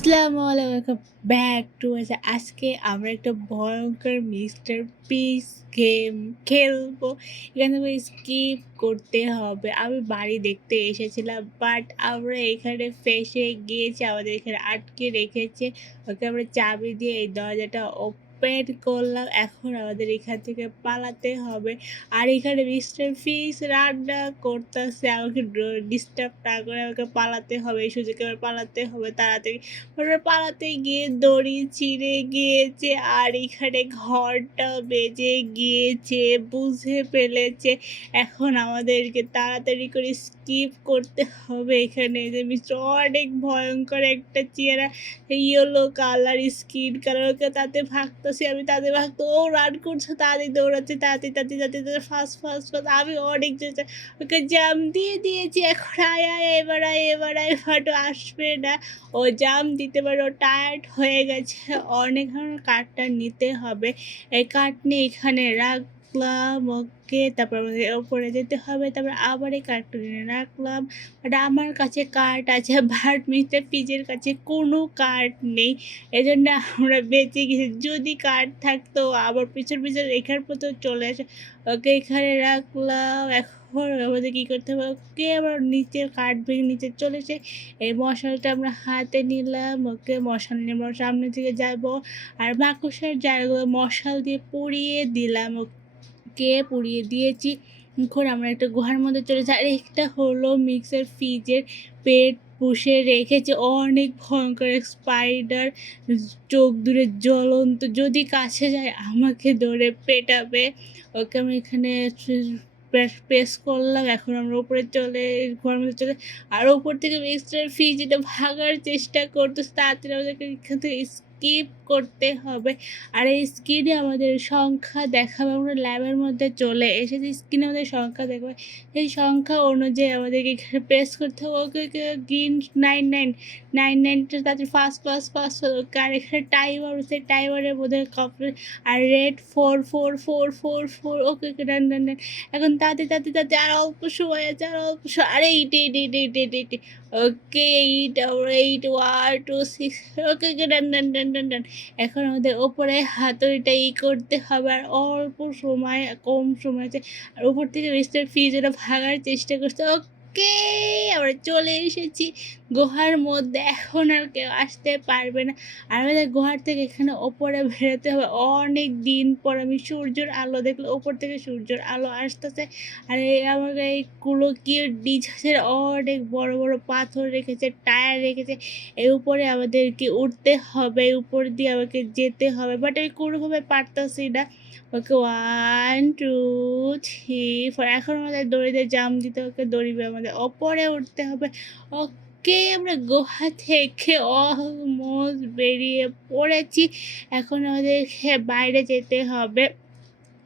আসসালামু আলাইকুম back to আজকে আমরা একটা ভয়ঙ্কর মিস্টার পিস গেম খেলবো। এখানে স্কিপ করতে হবে। আমি বাড়ি দেখতে এসেছিলাম, বাট আমরা এখানে ফেসে গিয়েছি, আমাদের এখানে আটকে রেখেছে। ওকে আমরা চাবি দিয়ে এই দরজাটা ওপেন করলাম। এখন আমাদের এখান থেকে পালাতে হবে। আর এখানে মিস্টার ফিস রান্না করতেছে, আমাকে ডিস্টার্ব না করে আমাকে পালাতে হবে, এই সুযোগে আমার পালাতে হবে তাড়াতাড়ি। ওরা পালাতে গিয়ে দড়ি ছিঁড়ে গিয়েছে, আর এখানে ঘরটা বেজে গিয়েছে, বুঝে ফেলেছে। এখন আমাদেরকে তাড়াতাড়ি করে স্কিপ করতে হবে। এখানে যে মিস্টার অনেক ভয়ঙ্কর একটা চেহারা, ইয়েলো কালার স্কিন কালার, ওকে তাতে ভাগতেছি আমি, তাতে ভাগতো ও রান করছে, তাড়াতাড়ি দৌড়াচ্ছে, তাড়াতাড়ি তাড়াতাড়ি তাড়াতাড়ি ফার্স্ট ফার্স্ট ফার্স্ট। আমি অনেক ওকে জাম দিয়ে দিয়েছি। এখন আয় আয়, এবার আয়, এবার আয়, ফাটো আসবে না। ও জাম দিতে পারে, ও টায়ার্ড হয়ে গেছে অনেক। কার্ডটা নিতে হবে। এই কার্ড নিয়ে এখানে রাখলাম ওকে, তারপর আমাদের ওপরে যেতে হবে, তারপর আবার এই কার্ডটা নিয়ে রাখলাম। বাট আমার কাছে কার্ড আছে, বাট মিস্টার পিজের কাছে কোনো কার্ড নেই। এই জন্য আমরা বেঁচে গেছি। যদি কার্ড থাকতো আবার পিছন পিছন এখান পর্যন্ত চলে আসে। ওকে এখানে রাখলাম। এখন আমাদের কী করতে হবে, ওকে আবার নিচে কার্ড ভেঙে নিচে চলে এসে এই মশালটা আমরা হাতে নিলাম। ওকে মশাল নিয়ে আমরা সামনে দিকে যাব, আর মাকড়সার জায়গাগুলো মশাল দিয়ে পুড়িয়ে দিলাম। ওকে পুড়িয়ে দিয়েছি। এখন আমরা একটা গুহার মধ্যে চলে যাই। আর একটা হলো মিক্সার ফ্রিজের পেট পুষে রেখেছে অনেক ভয়ঙ্কর স্পাইডার, চোখ দূরে জ্বলন্ত, যদি কাছে যায় আমাকে ধরে পেটাবে। ওকে আমি এখানে প্রেস করলাম। এখন আমরা উপরে চলে ঘরের মধ্যে চলে, আর উপর থেকে মিস্টার ফিজ এটা ভাগার চেষ্টা করতেছে। তাড়াতাড়ি আমাদেরকে এখান থেকে স্কিপ করতে হবে। আর এই স্ক্রিনে আমাদের সংখ্যা দেখাবে, আমরা ল্যাবের মধ্যে চলে এসেছি, স্ক্রিনে আমাদের সংখ্যা দেখাবে। এই সংখ্যা অনুযায়ী আমাদেরকে এখানে প্রেস করতে হবে। ওকে গ্রিন 99 তাদের ফার্স্ট ফার্স্ট ফার্স্ট ওকে। আর এখানে টাইমার হচ্ছে, টাইমারের মধ্যে কমপ্লিট। আর রেড 4 4 4 4 4 ওকে ওকে ডান ডান ডান। এখন তাতে তাতে তাতে আর অল্প সময় আছে, আর অল্প সময়। আরে eight eight eight eight eight eight okay 8 8 1 2 6 ওকে ওকে ডান ডান ডান ডান ডান। এখন আমাদের ওপরে হাতুড়িটা করতে হবে, আর অল্প সময়, কম সময় আছে। আর উপর থেকে মিস্টার ফিজ এটা ভাগার চেষ্টা করছে। ওকে আমরা চলে এসেছি গুহার মধ্যে, এখন আর কেউ আসতে পারবে না। আর আমাদের গুহার থেকে এখানে ওপরে বেরোতে হবে। অনেক দিন পর আমি সূর্যের আলো দেখলে, ওপর থেকে সূর্যের আলো আসতেছে। আর আমাকে এইগুলো কি ডিজাইনের অনেক বড় বড় পাথর রেখেছে, টায়ার রেখেছে। এর উপরে আমাদেরকে উঠতে হবে, উপর দিয়ে আমাকে যেতে হবে, বাট আমি কোনোভাবে পারতাছি না। ওকে 1 2 3 4 এখন আমাদের দড়িতে জাম দিতে হবে, দড়ি বেয়ে আমাদের ওপরে উঠতে হবে। ওকে আমরা গুহা থেকে অলমোস্ট বেরিয়ে পড়েছি। এখন আমাদের বাইরে যেতে হবে।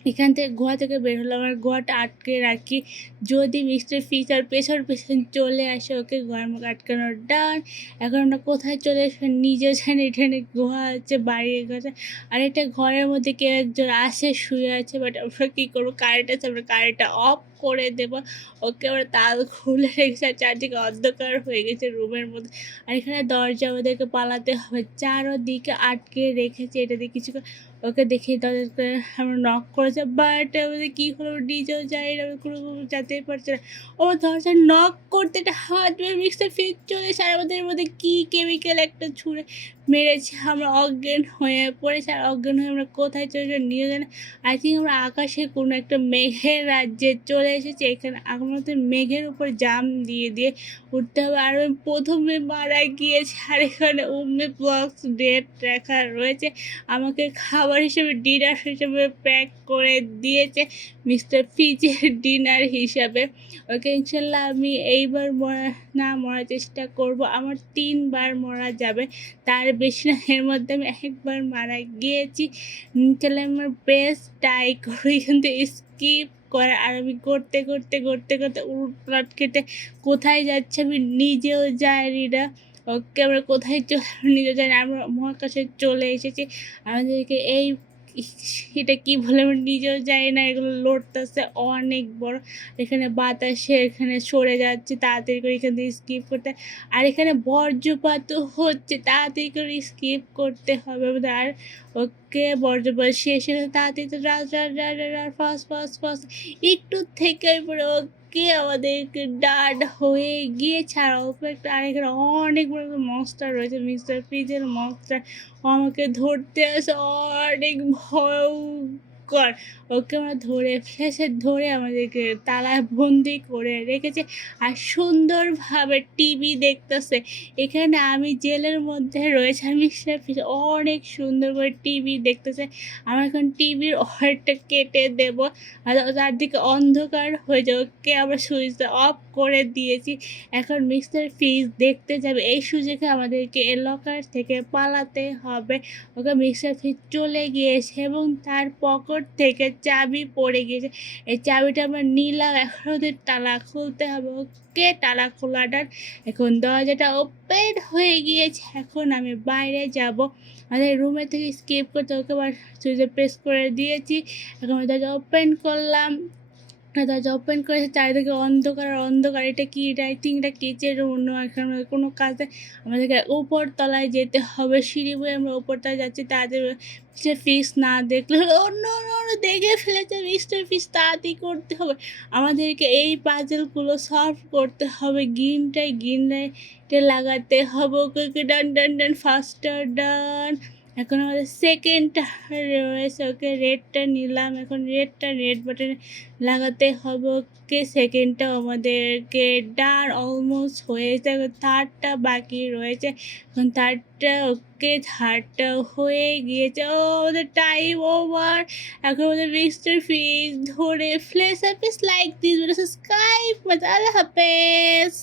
এখান থেকে গুহা থেকে বের হলাম, আর গুহাটা আটকে রাখি। যদি মিস্টার ফিচার পেছন পেছন চলে আসে, ওকে গুহার মুখে আটকানোর ডান। এখন আমরা কোথায় চলে আসবে নিজেও জানি। এখানে গুহা আছে, বাড়ির কাছে। আর এটা ঘরের মধ্যে কেউ একজন আসে, শুয়ে আছে, বাট আমরা কী করবো, কারেন্ট আছে, আমরা কারেন্টটা অফ করে দেবো। ওকে আমরা তাল খুলে রেখেছি, আর চারদিকে অন্ধকার হয়ে গেছে রুমের মধ্যে। আর এখানে দরজা আমাদেরকে পালাতে হবে, চারোদিকে আটকে রেখেছে। এটা দিয়ে কিছু ওকে দেখে তাদেরকে আমরা নক করেছে, বাট আমাদের কী হলো নিজেও যাই না, আমি কোনো যেতেই পারছি না। ও দরজা নক করতে একটা হাত মেরে মিক্সার ফিজ চলে এসে, আর আমাদের মধ্যে কী কেমিক্যাল একটা ছুঁড়ে মেরেছে, আমরা অজ্ঞান হয়ে পড়েছি। আর অজ্ঞান হয়ে আমরা কোথায় চলে যাই নিয়ে জানি। আই থিঙ্ক আমরা আকাশে কোনো একটা মেঘের রাজ্যে চলে এসেছি। এখানে আমাদের মেঘের উপর জাম দিয়ে দিয়ে উঠতে হবে। আর আমি প্রথমে মারা গিয়েছি, আর এখানে উম্মে ব্লকস ডেট লেখা রয়েছে। আমাকে খাবার হিসেবে, ডিনার হিসেবে প্যাক করে দিয়েছে মিস্টার ফিজের ডিনার হিসাবে। ওকে ইনশাল্লাহ আমি এইবার মরার চেষ্টা করব। আমার 3বার মরা যাবে, তার বেশি না। এর মধ্যে আমি একবার মারা গিয়েছি। ইনশাল্লাহ আমার বেস্ট ট্রাই করি কিন্তু স্কিপ করে। আর আমি করতে করতে করতে করতে উলটপালট খেতে কোথায় যাচ্ছে আমি নিজেও জানি না। ওকে আমরা কোথায় নিজেও জানি না। আমরা মহাকাশে চলে এসেছি। আমাদেরকে এই ইস! এটা কি বলে আমি নিজেও জানি না। এগুলো লড়তেছে অনেক বড়। এখানে বাতাসে এখানে সরে যাচ্ছে। তাড়াতাড়ি করে এখান থেকে স্কিপ করতে, আর এখানে বজ্রপাতও হচ্ছে। তাড়াতাড়ি করে স্কিপ করতে হবে বোধহয়। আর ওকে, বজ্রপাত শেষ হলে তাড়াতাড়ি তো ফাস্ট, ফাস্ট, ফাস্ট। একটু থেকেই পরে ওকে আমাদেরকে ডান হয়ে গিয়েছে। আর অল্প একটা, আর এখানে অনেক বড় মনস্টার রয়েছে। মিস্টার ফ্রিজের মনস্টার আমাকে ধরতে আসে অনেক ভয়ঙ্কর। ওকে আমরা ধরে ফেলেছে, ধরে আমাদেরকে তালায় বন্দি করে রেখেছে আর সুন্দরভাবে টিভি দেখতেছে। এখানে আমি জেলের মধ্যে রয়েছি, আর মিস্টার ফিশ অনেক সুন্দর করে টিভি দেখতেছে। আমরা এখন টিভির ওয়ারটা কেটে দেব, আর চারদিকে অন্ধকার হয়ে যাবে। ওকে আমরা সুইচটা অফ করে দিয়েছি। এখন মিস্টার ফিশ দেখতে যাবে, এই সুযোগে আমাদেরকে এই লকার থেকে পালাতে হবে। ওকে, মিস্টার ফিশ চলে গিয়েছে এবং তার পকেট থেকে চাবি পড়ে গিয়েছে। এই চাবিটা আমরা নিলাম, এখন ওদের তালা খুলতে হবে। ওকে, তালা খোলাটার এখন দরজাটা ওপেন হয়ে গিয়েছে। এখন আমি বাইরে যাব, আমাদের রুমে থেকে স্কিপ করতে। ওকে আবার সুইচে প্রেস করে দিয়েছি। এখন আমি দরজা ওপেন করলাম। দরজা ওপেন করেছে, চারিদিকে অন্ধকার আর অন্ধকার। এটা কি, এটা আই থিঙ্ক এটা কিচেন রুম নয়, এখানে কোনো কাজে আমাদেরকে উপর তলায় যেতে হবে। সিঁড়ি বয়ে আমরা উপর তলায় যাচ্ছি। তাদের মিস্টার ফিশ না দেখলে, অন্য অন্য দেখে ফেলেছে মিস্টার ফিশ। তাড়াতাড়ি করতে হবে, আমাদেরকে এই পাজেলগুলো সলভ করতে হবে। গ্রিনটাই লাগাতে হবে। ওকে, ডান ডান ডান, ফাস্টার ডান। এখন আমাদের সেকেন্ডটা রয়েছে। ওকে, রেডটা নিলাম। এখন রেড বাটনে লাগাতে হবে। ওকে, সেকেন্ডটা আমাদেরকে ডান অলমোস্ট হয়েছে। এখন থার্ডটা বাকি রয়েছে। এখন থার্ডটা, ওকে, থার্ডটা হয়ে গিয়েছে। ও, আমাদের টাইম ওভার। এখন আমাদের মিস্টার ফিশ ধরে ফ্লেস লাইক দিস, সাবস্ক্রাইব। আল্লাহ হাফেজ।